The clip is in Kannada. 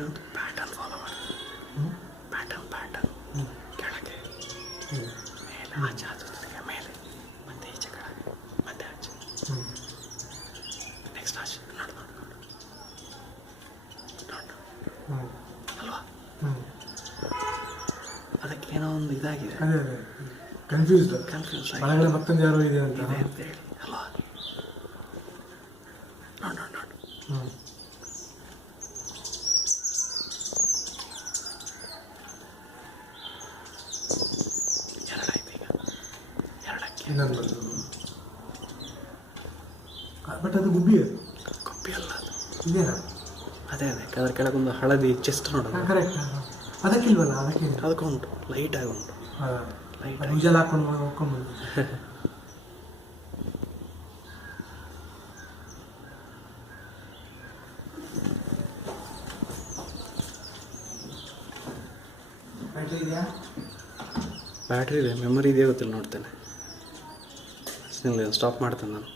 ಏನಂತ ಪ್ಯಾಟರ್ನ್ ಫಾಲೋ ಮಾಡಿ. ಪ್ಯಾಟರ್ನ್ ಕೆಳಗೆ ಮೇಲೆ ಆಚೆ ಆಚೆ ಮೇಲೆ ಮತ್ತೆ ಈಚೆ ಕೆಳಗೆ ಮತ್ತೆ ಆಚೆ ನೆಕ್ಸ್ಟ್ ಆಚೆ ನೋಡು ಅಲ್ವಾ? ಅದಕ್ಕೇನೋ ಒಂದು ಇದಾಗಿದೆ. ಅದೇ ಕನ್ಫ್ಯೂಸ್ ಆಗಿದೆ ಮತ್ತೊಂದು ಯಾರೋ ಇದೆ ಅಂತ ಹೇಳಿ ಅಲ್ವಾ? ನೋಡು ಎರಡಾಯ್ತು ಈಗ. ಎರಡಕ್ಕೆ ಇನ್ನೊಂದು ಬಂದು ಬಟ್ ಅದು ಗುಬ್ಬಿ ಅಲ್ಲ ಅದು ಇದೇನಾ? ಅದೇ ಅದ್ರ ಕೆಳಗೊಂದು ಹಳದಿ ಚೆಸ್ಟ್ ನೋಡೋದು. ಕರೆಕ್ಟ್. ಅದಕ್ಕಿಲ್ವಲ್ಲ? ಅದಕ್ಕೆ ಉಂಟು ಲೈಟಾಗಿ ಉಂಟು. ಉಜಲ್ ಹಾಕೊಂಡು ಹೋಗ್ಕೊಂಡು ಬಂದು ಬ್ಯಾಟ್ರಿ ಇದೆ, ಮೆಮೊರಿ ಇದೆಯಾ ಗೊತ್ತಿಲ್ಲ, ನೋಡ್ತೇನೆ. ಸ್ಟಾಪ್ ಮಾಡ್ತೇನೆ ನಾನು.